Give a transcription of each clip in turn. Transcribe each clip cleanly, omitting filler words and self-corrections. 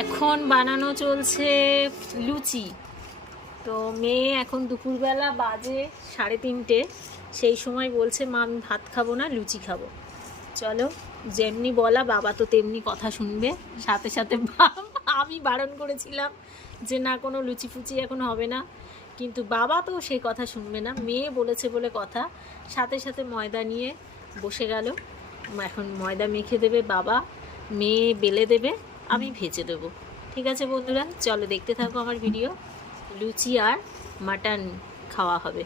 এখন বানানো চলছে লুচি। তো মেয়ে এখন দুপুরবেলা বাজে 3:30, সেই সময় বলছে মা আমি ভাত খাবো না, লুচি খাবো। চলো, যেমনি বলা বাবা তো তেমনি কথা শুনবে। সাথে সাথে আমি বারণ করেছিলাম যে না কোনো লুচি ফুচি এখন হবে না, কিন্তু বাবা তো সেই কথা শুনবে না। মেয়ে বলেছে বলে কথা, সাথে সাথে ময়দা নিয়ে বসে গেল। এখন ময়দা মেখে দেবে বাবা, মেয়ে বেলে দেবে, আমি ভেজে দেবো। ঠিক আছে বন্ধুরা, চলো দেখতে থাকো আমার ভিডিও। লুচি আর মাটন খাওয়া হবে।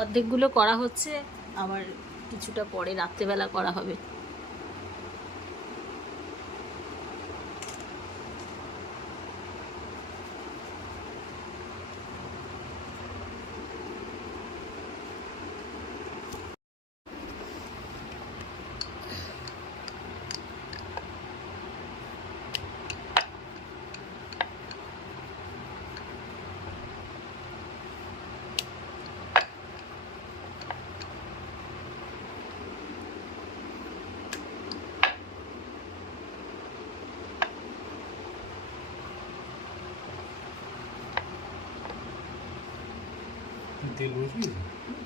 অর্ধেকগুলো করা হচ্ছে, আবার কিছুটা পরে রাত্রেবেলা করা হবে।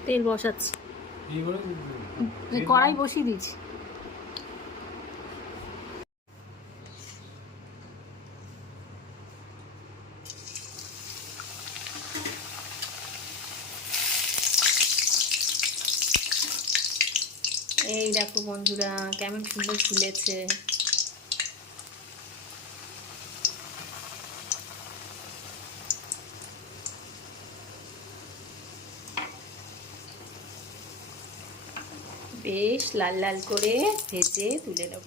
তেল বসাচ্ছি, কড়াই বসিয়ে দিয়েছি। এই দেখো বন্ধুরা কেমন সুন্দর ফুলেছে। বেশ লাল লাল করে ভেজে তুলে নেব।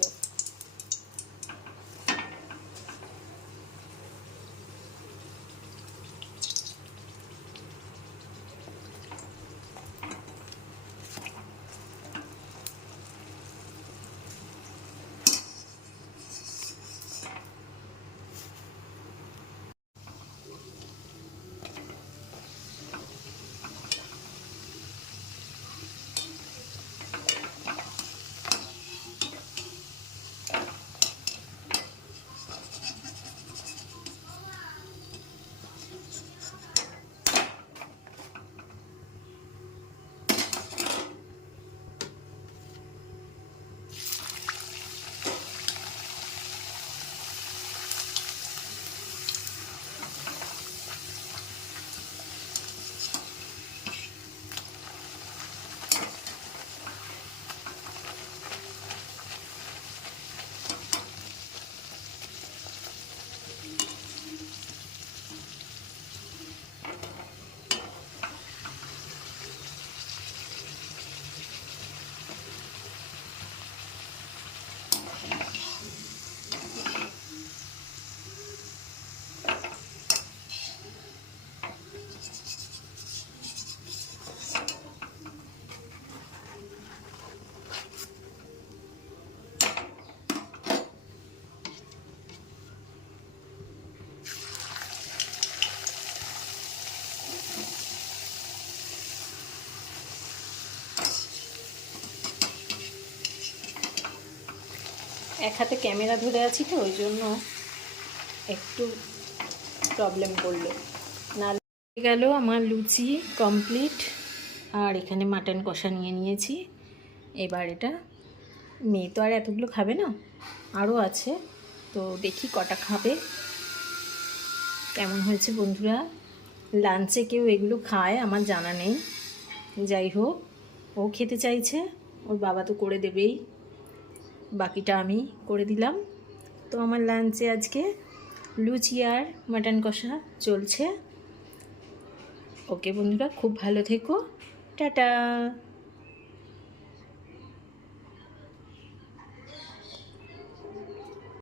এক হাতে ক্যামেরা ধরে আছি তো, ওই জন্য একটু প্রবলেম করলো। না গেল আমার লুচি কমপ্লিট। আর এখানে মাটন কষা নিয়ে নিয়েছি। এবার এটা মেয়ে তো আর এতগুলো খাবে না, আরও আছে, তো দেখি কটা খাবে। কেমন হয়েছে বন্ধুরা? লাঞ্চে কেউ এগুলো খায় আমার জানা নেই। যাই হোক, ও খেতে চাইছে, ওর বাবা তো করে দেবেই, বাকিটা আমি করে দিলাম। তো আমার লাঞ্চে আজকে লুচি আর মাটন কষা চলছে। ওকে বন্ধুরা, খুব ভালো থেকো, টাটা।